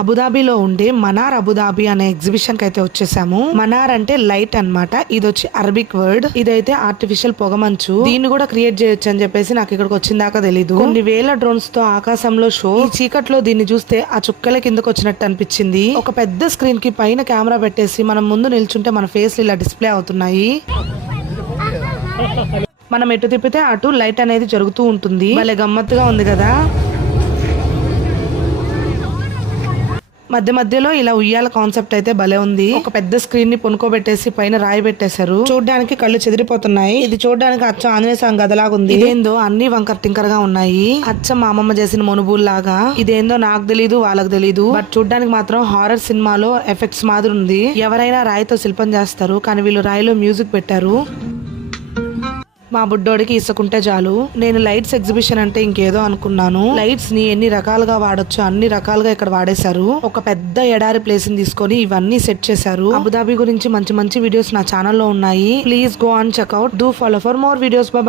అబుదాబిలో ఉండే మనార్ అబుదాబి అనే ఎగ్జిబిషన్ కి అయితే వచ్చేసాము. మనార్ అంటే లైట్ అన్నమాట. ఇది వచ్చి అరబిక్ వర్డ్. ఇదైతే ఆర్టిఫిషియల్ పొగమంచు. దీన్ని కూడా క్రియేట్ చేయొచ్చు అని చెప్పేసి నాకు ఇక్కడికి వచ్చిన దాకా తెలీదు. కొన్ని వేల డ్రోన్స్ తో ఆకాశంలో షో. ఈ చీకట్లో దీన్ని చూస్తే ఆ చుక్కల కిందకు వచ్చినట్టు అనిపించింది. ఒక పెద్ద స్క్రీన్ కి పైన కెమెరా పెట్టేసి మనం ముందు నిల్చుంటే మన ఫేస్ ఇలా డిస్ప్లే అవుతున్నాయి. మనం ఎటు తిప్పితే అటు లైట్ అనేది జరుగుతూ ఉంటుంది. భలే గమ్మత్తుగా ఉంది కదా. మధ్య మధ్యలో ఇలా ఉయ్యాల కాన్సెప్ట్ అయితే భలే ఉంది. ఒక పెద్ద స్క్రీన్ ని పొనుకోబెట్టేసి పైన రాయి పెట్టేశారు. చూడడానికి కళ్ళు చెదిరిపోతున్నాయి. ఇది చూడడానికి అచ్చం ఆంజనేయ స్వామి గదలాగుంది. ఇదేందో అన్ని వంకర్ టింకర్ గా ఉన్నాయి. అచ్చం మా అమ్మమ్మ చేసిన మనుబుల్లాగా. ఇదేందో నాకు తెలీదు, వాళ్ళకి తెలీదు. బట్ చూడడానికి మాత్రం హారర్ సినిమాలో ఎఫెక్ట్స్ మాదిరి ఉంది. ఎవరైనా రాయితో శిల్పం చేస్తారు, కానీ వీళ్ళు రాయిలో మ్యూజిక్ పెట్టారు. మా బుడ్డోడికి ఇసుకుంటే చాలు. నేను లైట్స్ ఎగ్జిబిషన్ అంటే ఇంకేదో అనుకున్నాను. లైట్స్ ని ఎన్ని రకాలుగా వాడొచ్చు అన్ని రకాలుగా ఇక్కడ వాడేశారు. ఒక పెద్ద ఎడారి ప్లేస్ ని తీసుకొని ఇవన్నీ సెట్ చేశారు. అబుదాబి గురించి మంచి మంచి వీడియోస్ నా ఛానల్లో ఉన్నాయి. Please go and check out. Do follow for more videos. Bye.